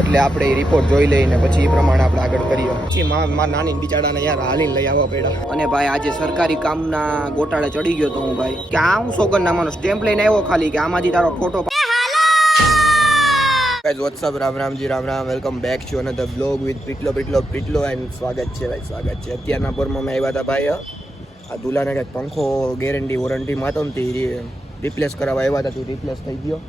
એટલે આપણે રિપોર્ટ જોઈ લઈને પછી એ પ્રમાણે આપણે આગળ કરીએ. પછી મારા નાની બિચારાને યાર હાલીને લઈ આવવા પડ્યા. અને ભાઈ આજે સરકારી કામના ગોટાળે ચડી ગયો તો હું ભાઈ. કે આ હું સોગંદનામાનો સ્ટેમ્પ લઈને આવ્યો ખાલી કે આમાંથી તારો photo guys WhatsApp Ram Ramji Ram Ram. Welcome back to the blog with Pitlo Pitlo Pitlo and સ્વાગત છે ભાઈ, સ્વાગત છે. અત્યારના પરમાં મેં આવ્યા હતા ભાઈ આ દુલાને કંઈક પંખો ગેરંટી વોરંટીમાં હતો ને તે રિપ્લેસ કરાવવા આવ્યા હતા, તે રિપ્લેસ થઈ ગયો.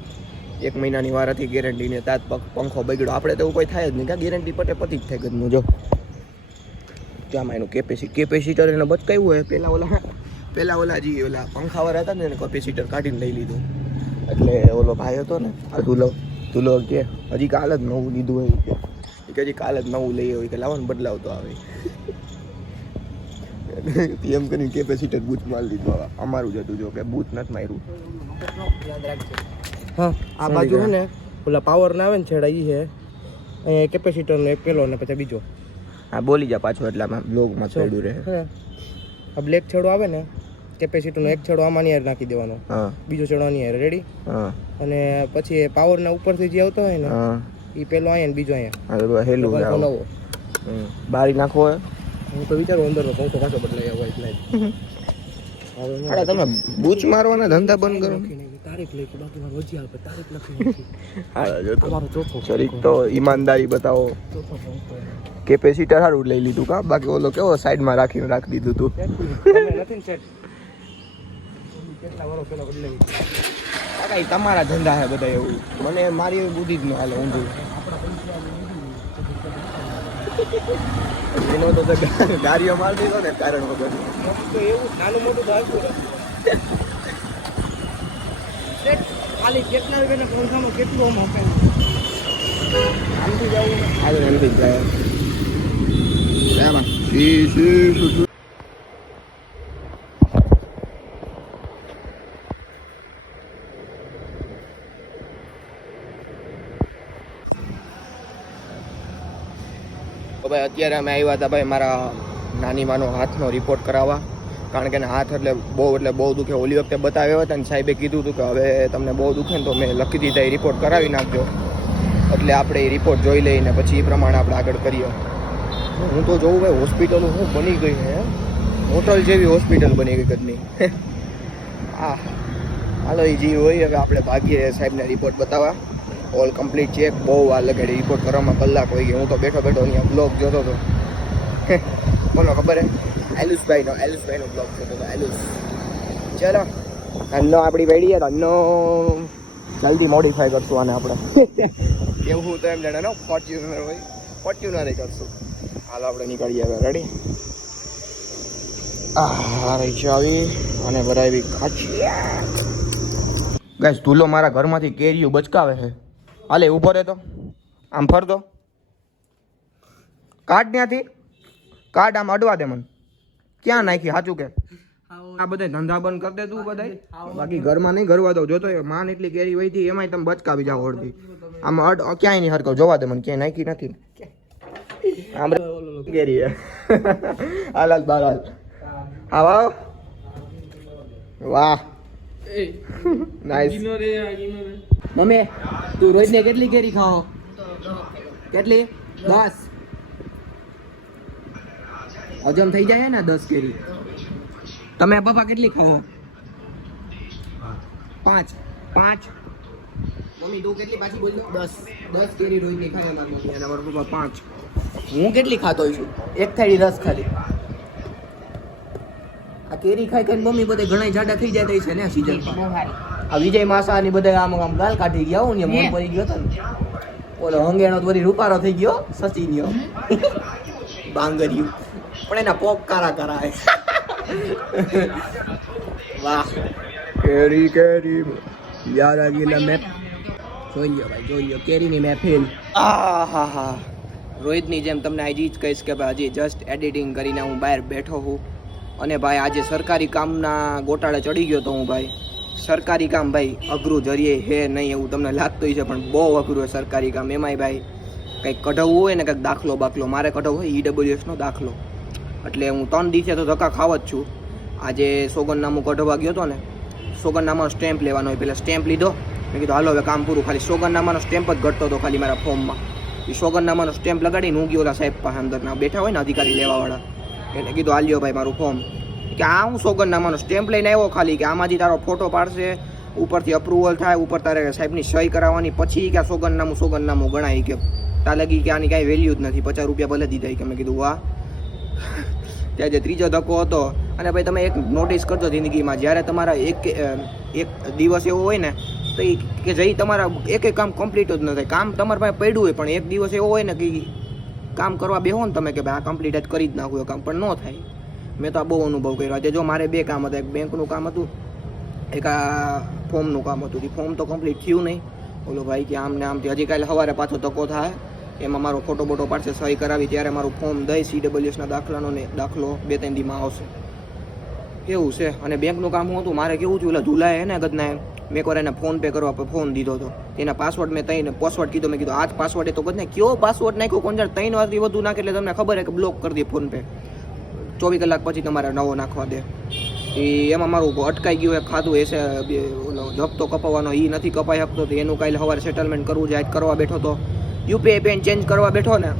એક મહિનાની વાર હતી ગેરંટીને તાત પંખ- બગડ્યો. આપણે તો એવું કોઈ થાય જ નહીં. કે ગેરંટી પટે પતી જ થાય ગદનું જો. ચામાં એનું કેપેસિટી કેપેસિટર એને બચકાયું હોય. પહેલાં ઓલા પહેલાં ઓલા જે ઓલા પંખાવાળા હતા ને એને કેપેસિટર કાઢીને લઈ લીધું. એટલે ઓલો ભાઈ હતો ને, આ ધુલો ધુલો કે, હજી કાલ જ નવું લીધું હોય કે. હજી કાલ જ નવું લઈએ હોય કે લાવો ને બદલાવતો આવે. એમ કરીને કેપેસિટર બૂથ મારી લીધું. અમારું જ હતું, જો કે બૂથ નથી માર્યું. હા આ બાજુ છે ને ઓલા પાવર ના આવે ને છેડા ઈ છે. અહીંયા કેપેસિટર નો એક પેલો ને પછી બીજો. હા બોલી જા પાછો એટલે આમાં બ્લોગમાં છેડું રહે. આ બ્લેક છેડો આવે ને કેપેસિટર નો એક છેડો આમાં ની નાખી દેવાનો. બીજો છેડો આની હારે રેડી હા. અને પછી પાવર ના ઉપરથી જે આવતો હોય ને એ ઈ પેલો અહીંયા ને બીજો અહીંયા હેલું નવો. બારી નાખવો હોય હું તો વિચારું અંદરનો પંખો પાછો બદલાઈ આવો એટલે તમે બૂચ મારવાના ધંધા બંધ કરો. તારીખ લખી બાકી મારે વજી આવે તારીખ લખી નાખી. હા, જો તો. અમારો ચોથો જરીક તો ઈમાનદારી બતાવો. કેપેસિટર સારું લઈ લીધું કા? બાકી ઓલો કેવો સાઈડમાં રાખીને રાખી દીધું તું? તમારા ધંધા છે બધા એવું. મને મારી એવી બુદ્ધિ જ ન હાલે ઊંધું. એનો તો ગાડીઓ મારી દીધો ને કારણ વગર એવું નાનું મોટું ખાલી કેટલા રૂપિયાના પંખામાં કેટલું આમ આપે? આમથી જવું ને. હાલો એમથી જ જાય તો ભાઈ અત્યારે અમે આવ્યા હતા ભાઈ મારા નાની માનો હાથનો રિપોર્ટ કરાવવા. કારણ કે હાથ એટલે બહુ એટલે બહુ દુખે. ઓલી વખતે બતાવ્યા હતા ને સાહેબે કીધું હતું કે હવે તમને બહુ દુખે ને તો મેં લખી દીધા, એ રિપોર્ટ કરાવી નાખજો. એટલે આપણે એ રિપોર્ટ જોઈ લઈને પછી એ પ્રમાણે આપણે આગળ કરીએ. હું તો જોઉં ભાઈ હોસ્પિટલ હું બની ગઈ હે હોટલ જેવી હોસ્પિટલ બની ગઈ કદની આ હાલો, એ જે હોય. હવે આપણે ભાગીએ સાહેબને રિપોર્ટ બતાવવા. ઓલ કમ્પ્લીટ ચેક બહુ વાર લગાડી. રિપોર્ટ કરવામાં કલાક હોય ગયો. હું તો બેઠો બેઠો અહીંયા બ્લોગ જોતો હતો. બોલો ખબર હે આયુષભાઈનો આયુષભાઈનો બ્લોગ જોતો હતો આયુષ ચલો અન્નો આપણી વેડી છે અન્નો જલ્દી મોડિફાઈ કરશું આને આપણે. એવું હું તો એમ જાણે નો ફોર્ચ્યુનર હોય. ફોર્ચ્યુનર કરશું. હાલ આપણે નીકળીએ હવે રેડી આ રહી આવી અને ભરાવી કાચી ગાઈસ ધૂલો મારા ઘરમાંથી કેરીઓ બચકાવે છે. હાલે ઊભો રહે તો આમ ફરતો. કાઢ ત્યાંથી. કાઢ આમ અડવા દે મને. ક્યાં નાખી સાચું કે? આ બધા ધંધા બંધ કરી દે તું બધા બાકી ઘરમાં નહીં ઘરવા દઉં. જોતો માન એટલી કેરી વહી હતી એમાંય તમે બચકાવી જાઓ અડધી. આમ અડ ક્યાંય નહીં હરકવ. જોવા દે મને ક્યાંય નાખી નથી. આમ કેરી હાલ હાલ બાર હાલ. આવ. વાહ. નાઈસ મમ્મી તું રોજ ને કેટલી કેરી ખાઓ? કેટલી? દસ. હજમ થઈ જાય ને દસ કેરી? તમે પપ્પા કેટલી ખાઓ? પાંચ. પાંચ. મમ્મી તું કેટલી પાછી બોલ દસ. દસ કેરી રોજ ખાય મારી મમ્મી અને મારા પપ્પા પાંચ. હું કેટલી ખાતો છું? એક થાળી રસ ખાલી. આ કેરી ખાઈ ખાઈને મમ્મી બધે ઘણા જાડા થઈ જાય છે ને સીઝન આ વિજય માસા ની બધા આમ આમ ગાલ કાઢી ગયા હું ને મન પડી ગયો હતો ને. ઓલો હંગેણો તો વળી રૂપારો થઈ ગયો સચીન્યો. બાંગરિયું પણ એના પોપ કારા કારા વાહ. કેરી કેરી. યાર આ ગીલા મેપ જોઈ લ્યો ભાઈ જોઈ લ્યો. કેરીની મહેફિલ. આ હા હા રોહિતની જેમ તમને હજી જ કહીશ કે ભાઈ હજી જસ્ટ એડિટિંગ કરીને હું બહાર બેઠો છું. અને ભાઈ આજે સરકારી કામના ગોટાળે ચડી ગયો તો હું ભાઈ. સરકારી કામ ભાઈ અઘરું જરીએ હે નહીં એવું તમને લાગતું છે પણ બહુ અઘરું હોય સરકારી કામ. એમાંય ભાઈ કંઈક કઢાવવું હોય ને કંઈક દાખલો બાખલો મારે કઢાવવો હોય ઈડબ્લ્યુએસનો દાખલો. એટલે હું ત્રણ દિવસે તો ધક્કા ખાવ જ છું. આજે સોગંદનામું કઢવા ગયો હતો ને, સોગંદનામાનો સ્ટેમ્પ લેવાનો હોય, પહેલાં સ્ટેમ્પ લીધો. મેં કીધું, હાલો, હવે કામ પૂરું. ખાલી સોગંદનામાનો સ્ટેમ્પ જ ઘટતો હતો ખાલી મારા ફોર્મમાં. એ સોગંદનામાનો સ્ટેમ્પ લગાડીને હું ગયો ઓલા સાહેબ પાસે અંદરના બેઠા હોય ને અધિકારી લેવાવાળા. એને કીધું, હાલ્યો ભાઈ મારું ફોર્મ કે આ હું સોગંદનામાનો સ્ટેમ્પ લઈને આવ્યો ખાલી, કે આમાંથી તારો ફોટો પાડશે, ઉપરથી અપ્રુવલ થાય, ઉપર તારે સાહેબની સહી કરાવવાની, પછી કે સોગંદનામું સોગંદનામું ગણાય કે. તા લગી કે આની કાંઈ વેલ્યુ જ નથી, પચાસ રૂપિયા ભલે દીધા કે. મેં કીધું, વાહ. ત્યાં જે ત્રીજો ધક્કો હતો, અને ભાઈ તમે એક નોટિસ કરજો જિંદગીમાં, જ્યારે તમારા એક એક દિવસ એવો હોય ને, તો એ કે જઈ તમારા એક એક કામ કમ્પ્લીટ જ ન થાય. કામ તમારા પાસે પડ્યું હોય, પણ એક દિવસ એવો હોય ને કે કામ કરવા બેહો ને તમે કે ભાઈ આ કમ્પ્લીટ જ કરી જ નાખું, એ કામ, પણ ન થાય. મેં તો આ બહુ અનુભવ કર્યો. આજે જો મારે બે કામ હતા, એક બેંકનું કામ હતું, એક આ ફોર્મનું કામ હતું. એ ફોર્મ તો કમ્પ્લીટ થયું નહીં. ઓલો ભાઈ કે આમ ને આમથી હજી કાલે સવારે પાછો તકો થાય. એમાં મારો ફોટો બોટો પાડશે, સહી કરાવી ત્યારે મારું ફોર્મ દઈ સીડબ્લ્યુએસના દાખલાનો ને દાખલો બે ત્રણ દીમાં આવશે. એવું છે. અને બેંકનું કામ હતું, મારે કેવું થયું એટલે જુલાઈ ને ગદના મેં એકવાર એને ફોન પે કરવા ફોન દીધો હતો. એના પાસવર્ડ મેં તઈને પાસવર્ડ કીધો, મેં કીધું આ જ પાસવર્ડ તો ગદને કયો પાસવર્ડ નાખ્યો કોણ જાણે, ત્રણ વારથી વધુ નાખે એટલે તમને ખબર છે કે બ્લોક કરી દે ફોન પે ચોવીસ કલાક પછી તમારે નવો નાખવા દે. એ એમાં મારું અટકાઈ ગયું એક ખાધું, એ છે હપ્તો કપાવવાનો એ નથી કપાઈ શકતો, તો એનું કાલે સવારે સેટલમેન્ટ કરવું જાય કરવા બેઠો તો. યુપીઆઈ પેન ચેન્જ કરવા બેઠો ને,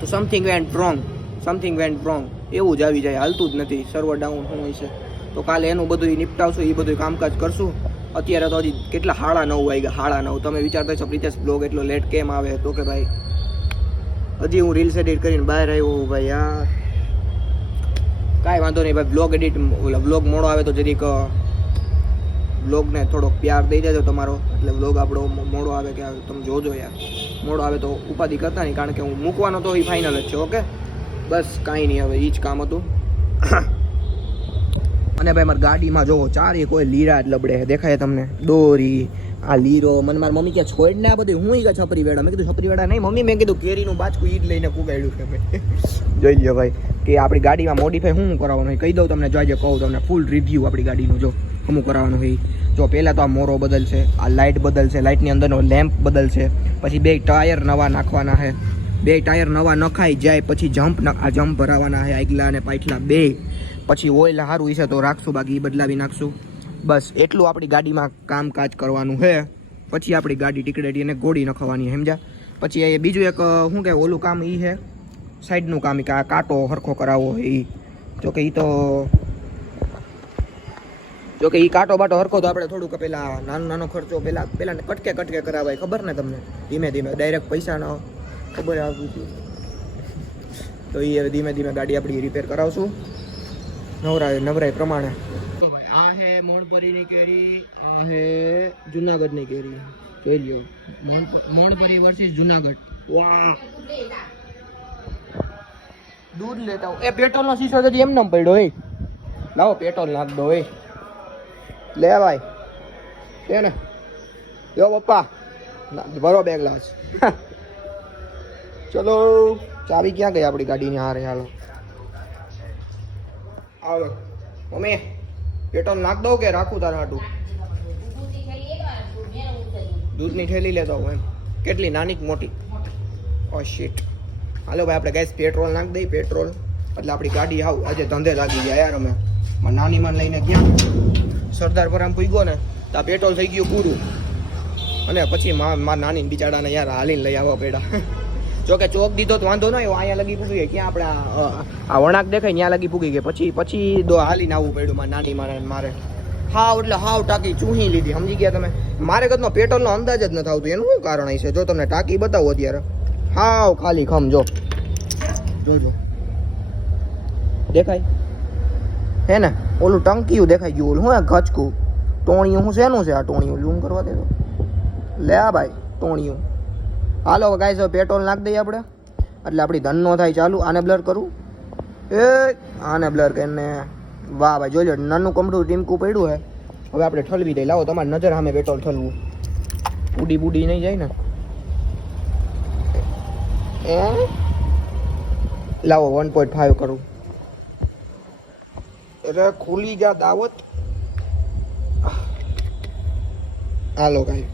તો something went wrong something went wrong એવું જ આવી જાય, હાલતું જ નથી સર્વર ડાઉન શું હોય છે. તો કાલે એનું બધું નિપટાવશું એ બધું કામકાજ કરશું. અત્યારે તો હજી કેટલા હાડા નવ વાગ્યા હાડા નવ. તમે વિચારતા છો પ્રિતેશ બ્લોગ એટલો લેટ કેમ આવે? તો કે ભાઈ, હજી હું રીલ્સ એડિટ કરીને બહાર આવ્યો ભાઈ યાર કાંઈ વાંધો નહીં, ભાઈ બ્લોગ એડિટ બ્લોગ મોડો આવે તો જરીક બ્લોગને થોડોક પ્યાર દઈ દેજો તમારો. એટલે વ્લોગ આપણો મોડો આવે કે તમે જોજો યાર. મોડો આવે તો ઉપાધિ કરતા નહીં, કારણ કે હું મૂકવાનો તો એ ફાઇનલ જ છે ઓકે બસ કાંઈ નહીં, હવે એ જ કામ હતું. અને ભાઈ, મારી ગાડીમાં જોવો ચારે કોઈ લીરા જ લબડે દેખાય તમને? દોરી, આ લીરો. મને મારી મમ્મી કે છોડ ને આ બધું? હું કે છપરી વેડા મેં કીધું છપરી વેડા નહીં, મમ્મી, મેં કીધું કેરીનું બાચકું ઈ જ લઈને કુગાડ્યું છે મેં જોઈ લ્યો ભાઈ, કે આપણી ગાડીમાં મોડિફાઈ શું કરાવવાનું કહી દઉં તમને. જોઈજે કહું તમને ફૂલ રિવ્યૂ આપણી ગાડીનું, જો. શું કરાવવાનું હોય. જો પહેલાં તો આ મોરો બદલશે, આ લાઇટ બદલશે લાઇટની અંદરનો લેમ્પ બદલશે, પછી બે ટાયર નવા નાખવાના છે. બે ટાયર નવા નખાઈ જાય, પછી જમ્પ આ જમ્પ ભરાવાના છે આગલા અને પાછલા બે. પછી ઓઇલ સારું હશે તો રાખશું, બાકી બદલાવી નાખશું. બસ એટલું આપણી ગાડીમાં કામકાજ કરવાનું છે. પછી આપણી ગાડી ટીકડેટી અને ગોળી નખવાની સમજા પછી એ બીજું એક શું કે ઓલું કામ એ છે? સાઈડનું કામ, કે આ કાંટો હરખો કરાવવો એ જોકે એ તો જો કે એ કાંટો બાટો હરકો તો આપણે થોડુંક પેલા નાનો નાનો ખર્ચો પેલા પેલા કટકે કટકે કરાવાય ખબર ને તમને? ધીમે ધીમે ડાયરેક્ટ પૈસા ન ખબર આવતી હતી. તો એ હવે ધીમે ધીમે ગાડી આપણી રિપેર કરાવશું. નવરાય નવરાય પ્રમાણે. આ હે મોણપરીની કેરી આ હે જુનાગઢની કેરી. જોઈ લ્યો. મોણપરી વર્સિસ જુનાગઢ. વાહ. દૂધ લેતા એ પેટ્રોલનો શીશો તો એમ નામ પડ્યો હોય લાવો પેટ્રોલ નાખ દો એ લે ભાઈ છે ને? યો પપ્પા. ભરો બેગ ગ્લાસ. ચલો, ચાવી ક્યાં ગઈ આપણી ગાડીની? હારે, હાલો. આવો મમ્મી પેટ્રોલ નાખ દઉં કે રાખું તારા હાટું? દૂધની થેલી લેતો હું એમ. કેટલી? નાની મોટી? ઓ શીટ હાલો ભાઈ, આપણે ગેસ પેટ્રોલ નાખ દઈએ પેટ્રોલ એટલે આપણી ગાડી આવ. આજે ધંધે લાગી ગયા યાર અમે. નાનીમાં નાની લઈને ગયા. સરદાર આમ પૂગ્યો ને, તો આ પેટ્રોલ થઈ ગયું પૂરું. અને પછી મારા નાની બિચારાને યાર હાલીને લઈ આવવા પડ્યા. જોકે ચોક દીધો તો વાંધો ન આવ્યો, અહીંયા લગી પૂગી ગઈ. ક્યાં આપણે આ વણાક દેખાય, ત્યાં લગી પૂગી ગઈ. પછી પછી દો હાલીને આવવું પડ્યું મારા નાની મારે મારે. હાવ એટલે હાવ ટાંકી ચૂહી લીધી. સમજી ગયા તમે? મારે કદનો પેટ્રોલનો અંદાજ જ નથી આવતું. એનું શું કારણ હશે? જો તમને ટાંકી બતાવો અત્યારે. હાવ ખાલી ખમ, જો. જોજો. દેખાય? હે ને? ઓલું ટંકિયું દેખાઈ ગયું, ઓલું શું ગચકું ટોણિયું શું શેનું છે આ ટોણિયું? લૂમ કરવા દેતો લે આ ભાઈ, ટોણિયું. હાલો ગાય હવે પેટ્રોલ નાખ દઈએ આપણે. એટલે આપણી ધન નો થાય ચાલુ. આને બ્લર કરું? એ, આને બ્લર કરીને. વાહ ભાઈ, જોઈ લો, નાનું કમડું ટીમકું પડ્યું હે. હવે આપણે ઠલવી દઈએ. લાવો, તમારી નજર સામે પેટ્રોલ ઠલવું. ઉડી બુડી નહીં જાય ને. એ લાવો વન પોઈન્ટ ફાઈવ કરું. અરે ખુલી ગયા દાવત. હાલો કાંઈ.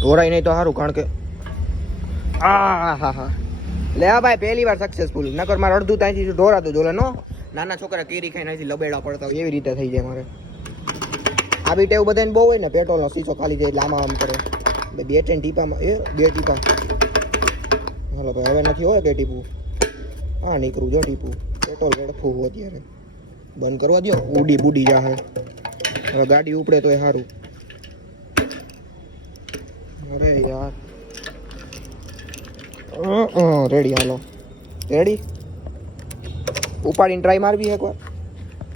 ઢોળાય નહીં તો સારું કારણ કે આ હા હા લે ભાઈ, પહેલી વાર સક્સેસફુલ નકર મારે અડધું ત્યાંથી ઢોરાતું જોલે નો. નાના છોકરા કેરી ખાઈને અહીંથી લબેડા પડતા હોય, એવી રીતે થઈ જાય મારે. આ બી ટેવ બધાને બહુ હોય ને, પેટ્રોલનો શીશો ખાલી જાય એટલે આમાં કરે. બે બે ત્રણ ટીપામાં એ, બે ટીપા. હાલો ભાઈ, હવે નથી હોય કે ટીપું? હા, નીકળું જો ટીપુ. પેટ્રોલ વેડફું અત્યારે. બંધ કરવા દો ઉડી બુડી જા હવે ગાડી ઉપડે તો એ સારું અરે યાર. રેડી, હાલો. રેડી? ઉપાડીને ટ્રાય મારવી એકવાર?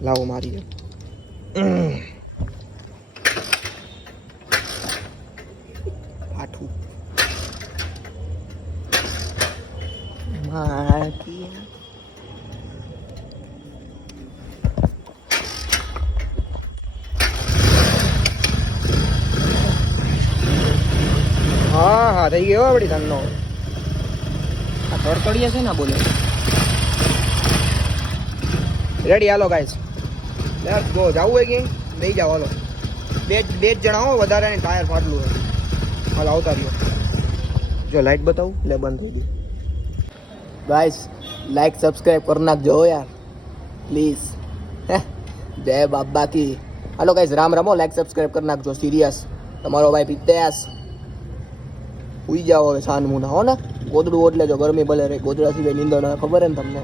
લાવો મારી પાઠું મારી હા થઈ ગયો આપણી ધનનો. આ તડતડીએ છે ને બોલે. રેડી હાલો ગાઈસ લેટ્સ ગો જાવું હોય કે લઈ જાઓ હાલો. બે બે જ જણા હો, વધારે ટાયર ફાટલું હોય. હાલો, આવતા રહ્યો. જો લાઈટ બતાવું? લે, બંધ થઈ ગઈ. ગાઈસ લાઈક સબસ્ક્રાઈબ કરી નાખજો યાર. પ્લીઝ જય બાબા કી. હાલો ગાઈસ રામ, રામો લાઈક સબસ્ક્રાઈબ કરી નાખજો સિરિયસ તમારો ભાઈ પિત્યાસ ઉઈ જાઓ હવે સાન મુના હો ને. ગોદડું એટલે જો ગરમી ભલે રે ગોદડા સિવાય નીંદર ખબર ને તમને?